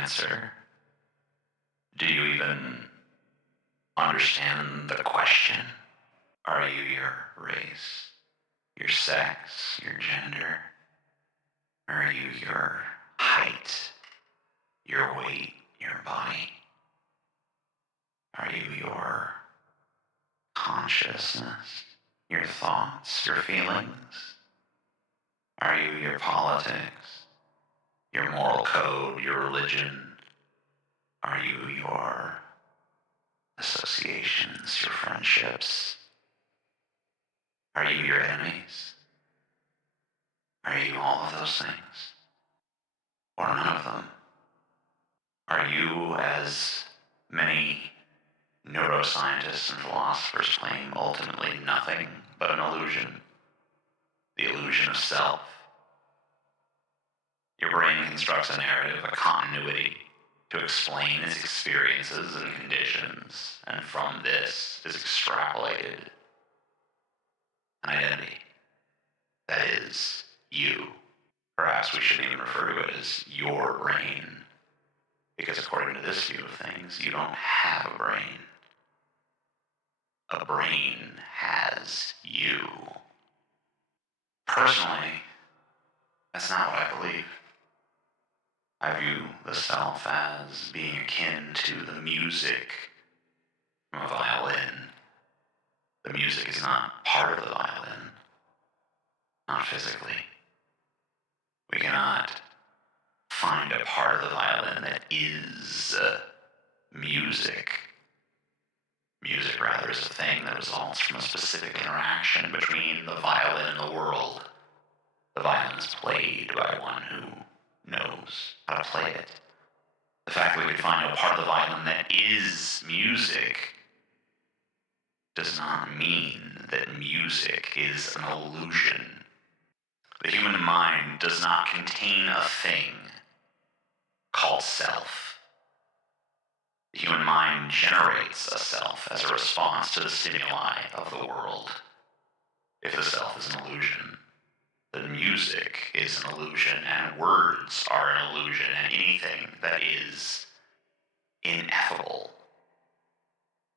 answer? Do you even understand the question? Are you your race, your sex, your gender? Are you your height, your weight, your body? Are you your consciousness, your thoughts, your feelings? Are you your politics, your moral code, your religion? Are you your associations, your friendships? Are you your enemies? Are you all of those things? Or none of them? Are you, as many neuroscientists and philosophers claim, ultimately nothing but an illusion? The illusion of self. Your brain constructs a narrative, a continuity, to explain its experiences and conditions, and from this is extrapolated an identity. That is, you. Perhaps we shouldn't even refer to it as your brain, because according to this view of things, you don't have a brain. A brain has you. Personally, that's not what I believe. I view the self as being akin to the music from a violin. The music is not part of the violin, not physically. We cannot find a part of the violin that is music. Music, rather, is a thing that results from a specific interaction between the violin and the world. The violin is played by one who knows how to play it. The fact that we could find a part of the violin that is music does not mean that music is an illusion. The human mind does not contain a thing called self. The human mind generates a self as a response to the stimuli of the world. If the self is an illusion, then music is an illusion, and words are an illusion, and anything that is ineffable,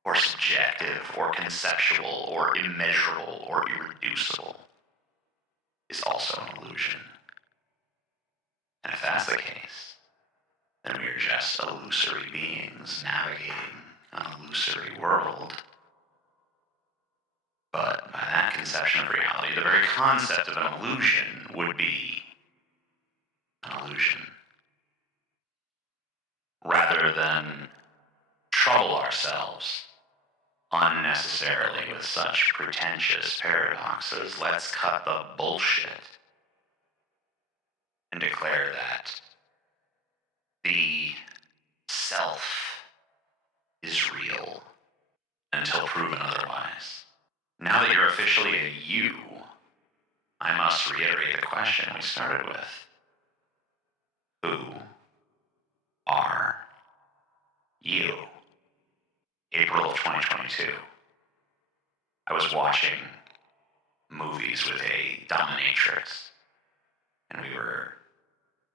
or subjective, or conceptual, or immeasurable, or irreducible is also an illusion. And if that's the case, then we are just illusory beings navigating an illusory world. But by that conception of reality, the very concept of an illusion would be an illusion. Rather than trouble ourselves unnecessarily with such pretentious paradoxes, let's cut the bullshit and declare that the self is real until proven otherwise. Now that you're officially a you, I must reiterate the question we started with. Who are you? April of 2022. I was watching movies with a dominatrix, and we were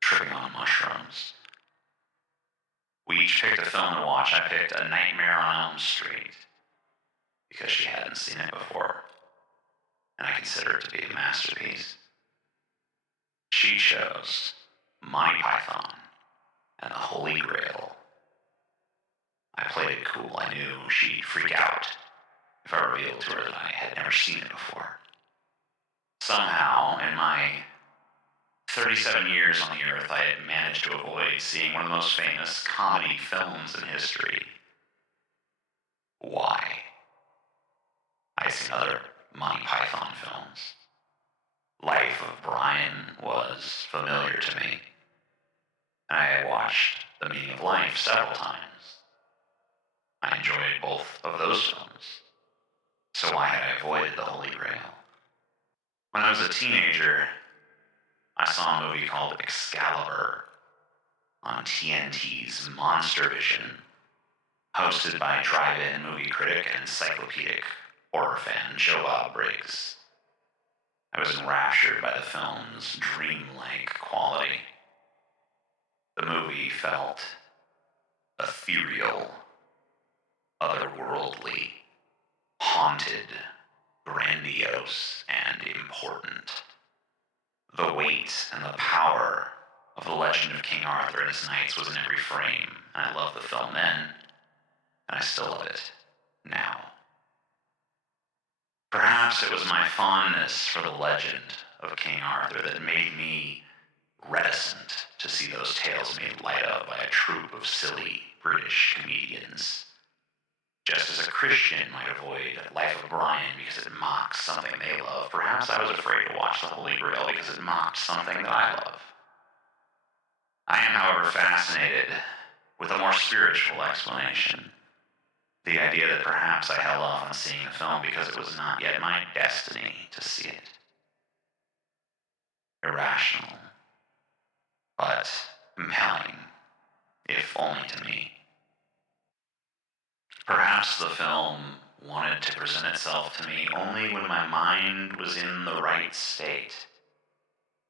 tripping on mushrooms. We each picked a film to watch. I picked A Nightmare on Elm Street because she hadn't seen it before, and I consider it to be a masterpiece. She chose Monty Python and the Holy Grail. I played it cool. I knew she'd freak out if I revealed to her that I had never seen it before. Somehow, in my 37 years on the earth, I had managed to avoid seeing one of the most famous comedy films in history. Why? I'd seen other Monty Python films. Life of Brian was familiar to me, and I had watched The Meaning of Life several times. I enjoyed both of those films, so why had I avoided the Holy Grail? When I was a teenager, I saw a movie called Excalibur on TNT's Monster Vision, hosted by drive-in movie critic and encyclopedic horror fan Joe Bob Briggs. I was enraptured by the film's dreamlike quality. The movie felt ethereal, otherworldly, haunted, grandiose, and important. The weight and the power of the legend of King Arthur and his knights was in every frame, and I loved the film then, and I still love it now. Perhaps it was my fondness for the legend of King Arthur that made me reticent to see those tales made light of by a troupe of silly British comedians. Just as a Christian might avoid Life of Brian because it mocks something they love, perhaps I was afraid to watch The Holy Grail because it mocked something that I love. I am, however, fascinated with a more spiritual explanation. The idea that perhaps I held off on seeing the film because it was not yet my destiny to see it. Irrational, but compelling, if only to me. Perhaps the film wanted to present itself to me only when my mind was in the right state.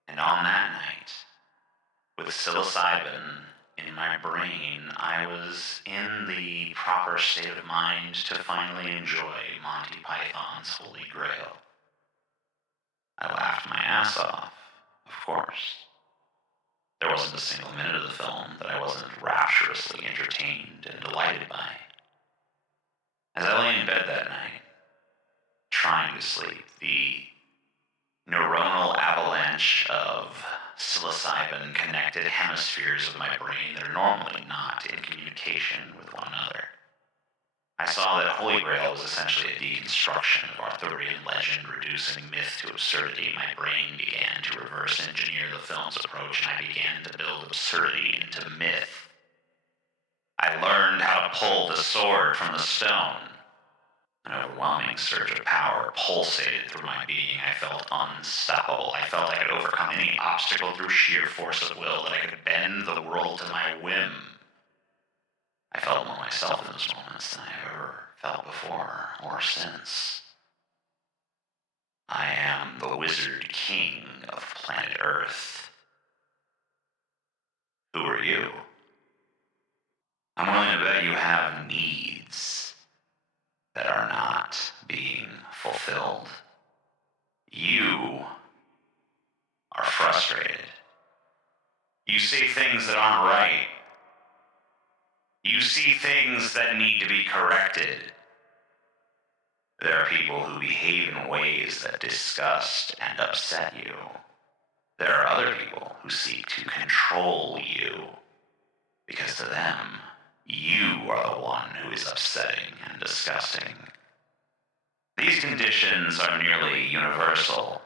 And on that night, with psilocybin in my brain, I was in the proper state of mind to finally enjoy Monty Python's Holy Grail. I laughed my ass off, of course. There wasn't a single minute of the film that I wasn't rapturously entertained and delighted by. As I lay in bed that night, trying to sleep, the neuronal avalanche of psilocybin-connected hemispheres of my brain that are normally not in communication with one another. I saw that Holy Grail was essentially a deconstruction of Arthurian legend, reducing myth to absurdity. My brain began to reverse engineer the film's approach, and I began to build absurdity into myth. I learned how to pull the sword from the stone. An overwhelming surge of power pulsated through my being. I felt unstoppable. I felt I could overcome any obstacle through sheer force of will, that I could bend the world to my whim. I felt more myself in those moments than I have ever felt before or since. I am the wizard king of planet Earth. Who are you? I'm willing to bet you have needs that are not being fulfilled. You are frustrated. You say things that aren't right. You see things that need to be corrected. There are people who behave in ways that disgust and upset you. There are other people who seek to control you, because to them, you are the one who is upsetting and disgusting. These conditions are nearly universal.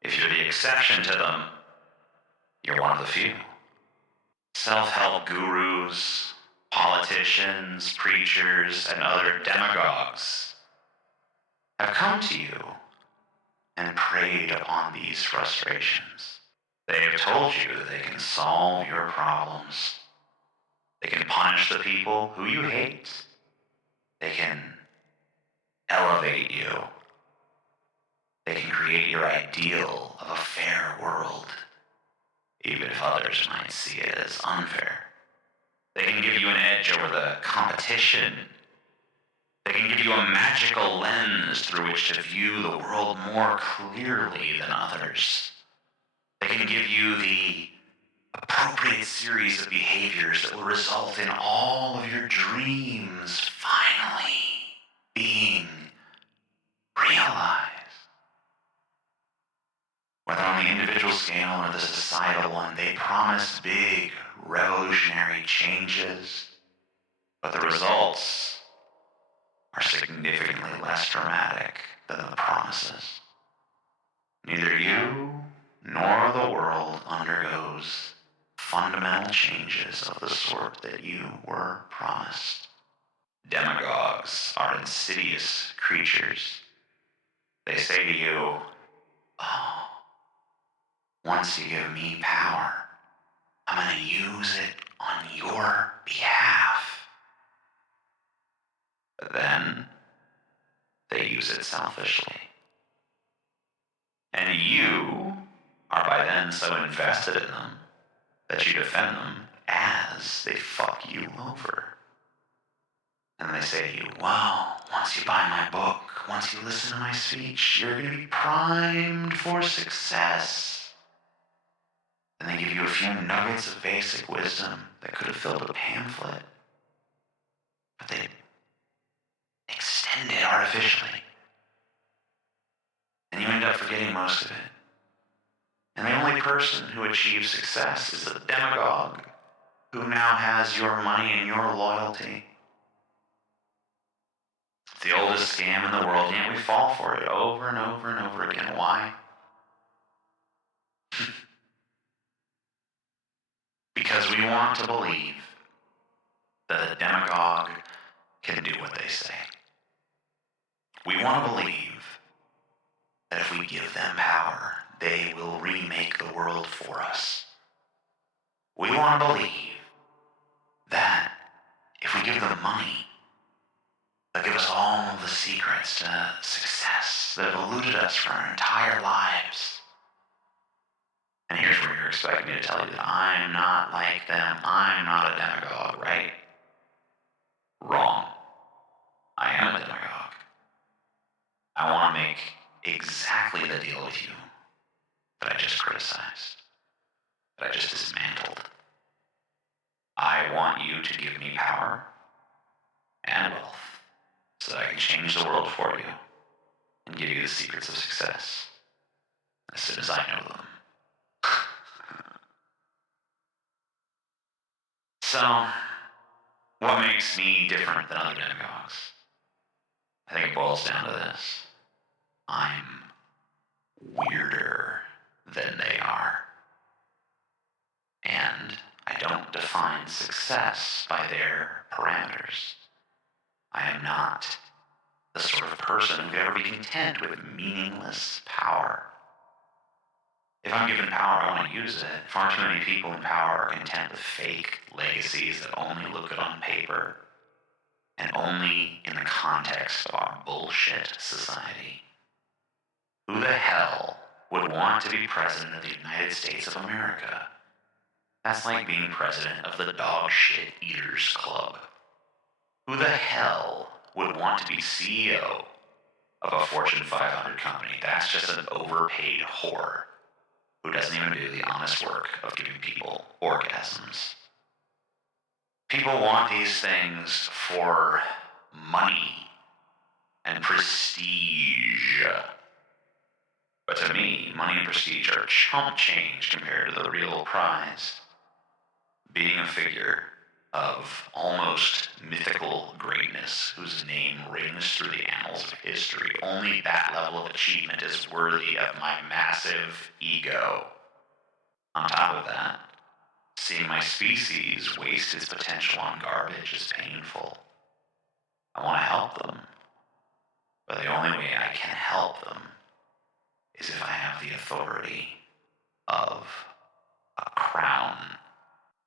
If you're the exception to them, you're one of the few. Self-help gurus, politicians, preachers, and other demagogues have come to you and preyed upon these frustrations. They have told you that they can solve your problems. They can punish the people who you hate. They can elevate you. They can create your ideal of a fair world, even if others might see it as unfair. They can give you an edge over the competition. They can give you a magical lens through which to view the world more clearly than others. They can give you the appropriate series of behaviors that will result in all of your dreams finally being realized. Whether on the individual scale or the societal one, they promise big, revolutionary changes, but the results are significantly less dramatic than the promises. Neither you nor the world undergoes fundamental changes of the sort that you were promised. Demagogues are insidious creatures. They say to you, "Oh, once you give me power, I'm going to use it on your behalf." But then they use it selfishly. And you are by then so invested in them that you defend them as they fuck you over. And they say to you, well, once you buy my book, once you listen to my speech, you're going to be primed for success. And they give you a few nuggets of basic wisdom that could have filled a pamphlet, but they extend it artificially. And you end up forgetting most of it. And the only person who achieves success is the demagogue who now has your money and your loyalty. It's the oldest scam in the world, and yet we fall for it over and over and over again. Why? Because we want to believe that a demagogue can do what they say. We want to believe that if we give them power, they will remake the world for us. We want to believe that if we give them money, they'll give us all of the secrets to success that have eluded us for our entire lives. And here's where you're expecting me to tell you that I'm not like them. I'm not a demagogue, right? Wrong. I am a demagogue. I want to make exactly the deal with you that I just criticized, that I just dismantled. I want you to give me power and wealth so that I can change the world for you and give you the secrets of success as soon as I know them. So, what makes me different than other demagogues? I think it boils down to this. I'm weirder than they are. And I don't define success by their parameters. I am not the sort of person who could ever be content with meaningless power. If I'm given power, I want to use it. Far too many people in power are content with fake legacies that only look good on paper and only in the context of our bullshit society. Who the hell would want to be president of the United States of America? That's like being president of the Dog Shit Eaters Club. Who the hell would want to be CEO of a Fortune 500 company? That's just an overpaid whore who doesn't even do the honest work of giving people orgasms. People want these things for money and prestige. But to me, money and prestige are chump change compared to the real prize. Being a figure of almost mythical greatness whose name rings through the annals of history, only that level of achievement is worthy of my massive ego. On top of that, seeing my species waste its potential on garbage is painful. I want to help them, but the only way I can help them is if I have the authority of a crown.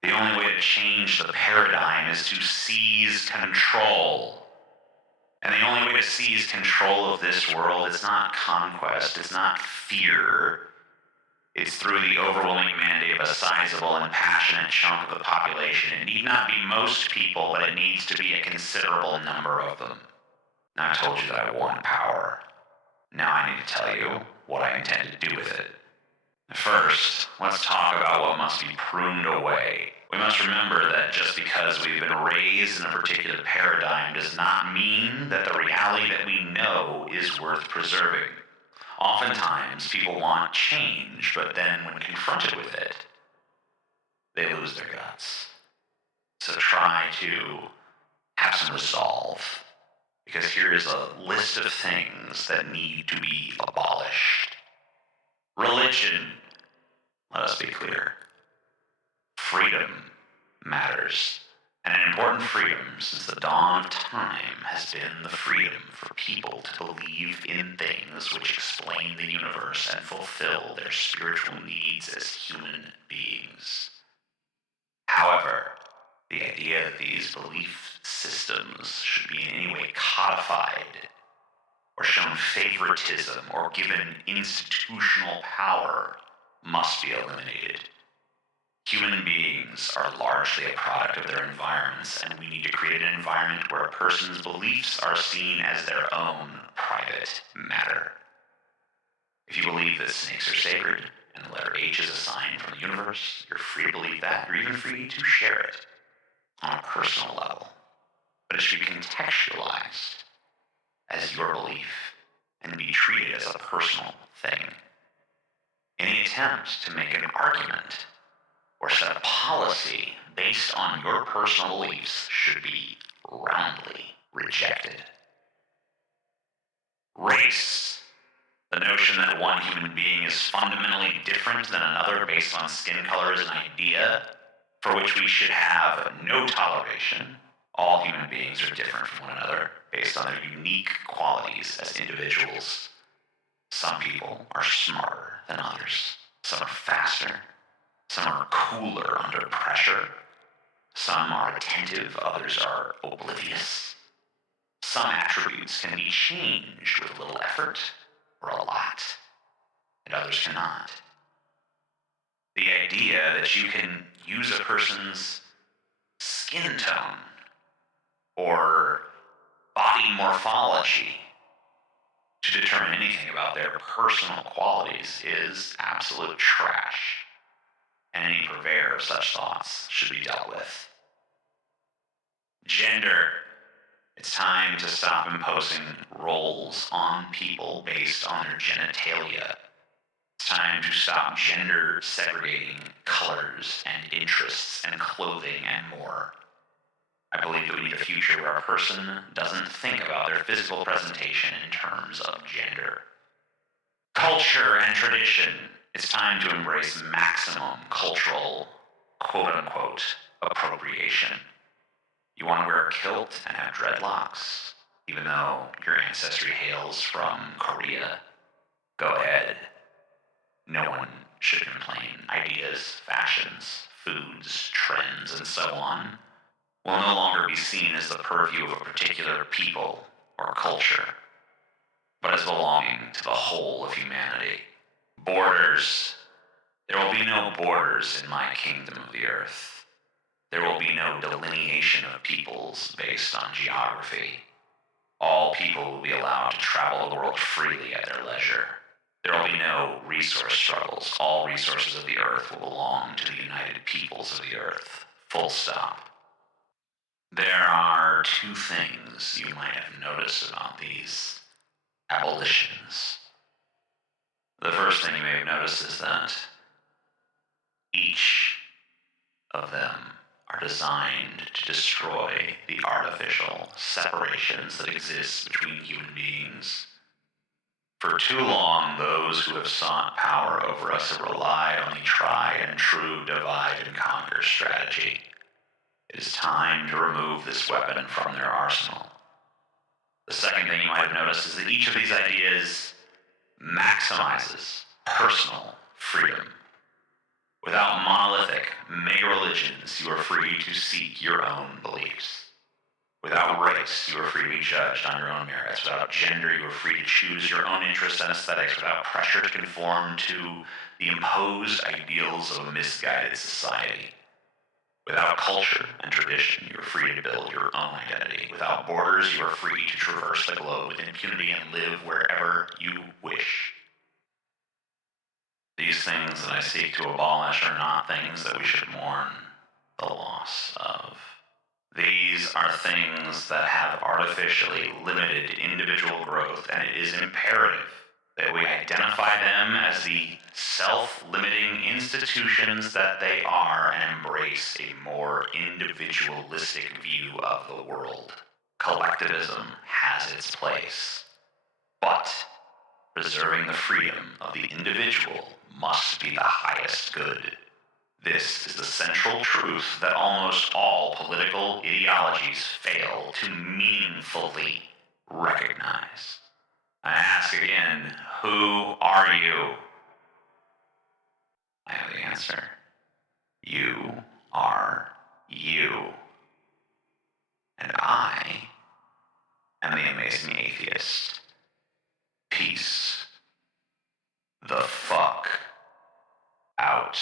The only way to change the paradigm is to seize control. And the only way to seize control of this world is not conquest, it's not fear. It's through the overwhelming mandate of a sizable and passionate chunk of the population. It need not be most people, but it needs to be a considerable number of them. Now, I told you that I want power. Now I need to tell you what I intend to do with it. First, let's talk about what must be pruned away. We must remember that just because we've been raised in a particular paradigm does not mean that the reality that we know is worth preserving. Oftentimes, people want change, but then when confronted with it, they lose their guts. So try to have some resolve, because here is a list of things that need to be abolished. Religion, let us be clear. Freedom matters. And an important freedom since the dawn of time has been the freedom for people to believe in things which explain the universe and fulfill their spiritual needs as human beings. However, the idea that these belief systems should be in any way codified or shown favoritism or given institutional power must be eliminated. Human beings are largely a product of their environments, and we need to create an environment where a person's beliefs are seen as their own private matter. If you believe that snakes are sacred and the letter H is a sign from the universe, you're free to believe that. You're even free to share it on a personal level. But it should be contextualized as your belief and be treated as a personal thing. Any attempt to make an argument or set a policy based on your personal beliefs should be roundly rejected. Race. The notion that one human being is fundamentally different than another based on skin color is an idea for which we should have no toleration. All human beings are different from one another based on their unique qualities as individuals. Some people are smarter than others. Some are faster. Some are cooler under pressure. Some are attentive, others are oblivious. Some attributes can be changed with little effort or a lot, and others cannot. The idea that you can use a person's skin tone or body morphology to determine anything about their personal qualities is absolute trash, and any purveyor of such thoughts should be dealt with. Gender. It's time to stop imposing roles on people based on their genitalia. It's time to stop gender segregating colors and interests and clothing and more. I believe that we need a future where a person doesn't think about their physical presentation in terms of gender. Culture and tradition. It's time to embrace maximum cultural, quote-unquote, appropriation. You want to wear a kilt and have dreadlocks, even though your ancestry hails from Korea? Go ahead. No one should complain. Ideas, fashions, foods, trends, and so on will no longer be seen as the purview of a particular people or culture, but as belonging to the whole of humanity. Borders. There will be no borders in my kingdom of the earth. There will be no delineation of peoples based on geography. All people will be allowed to travel the world freely at their leisure. There will be no resource struggles. All resources of the earth will belong to the united peoples of the earth. Full stop. There are two things you might have noticed about these abolitions. The first thing you may have noticed is that each of them are designed to destroy the artificial separations that exist between human beings. For too long, those who have sought power over us have relied on the tried and true divide and conquer strategy. It is time to remove this weapon from their arsenal. The second thing you might have noticed is that each of these ideas maximizes personal freedom. Without monolithic mega-religions, you are free to seek your own beliefs. Without race, you are free to be judged on your own merits. Without gender, you are free to choose your own interests and aesthetics without pressure to conform to the imposed ideals of a misguided society. Without culture and tradition, you are free to build your own identity. Without borders, you are free to traverse the globe with impunity and live wherever you wish. These things that I seek to abolish are not things that we should mourn the loss of. These are things that have artificially limited individual growth, and it is imperative that we identify them as the self-limiting institutions that they are and embrace a more individualistic view of the world. Collectivism has its place, but preserving the freedom of the individual must be the highest good. This is the central truth that almost all political ideologies fail to meaningfully recognize. I ask again, who are you? I have the answer. You are you. And I am the amazing atheist. Peace the fuck out.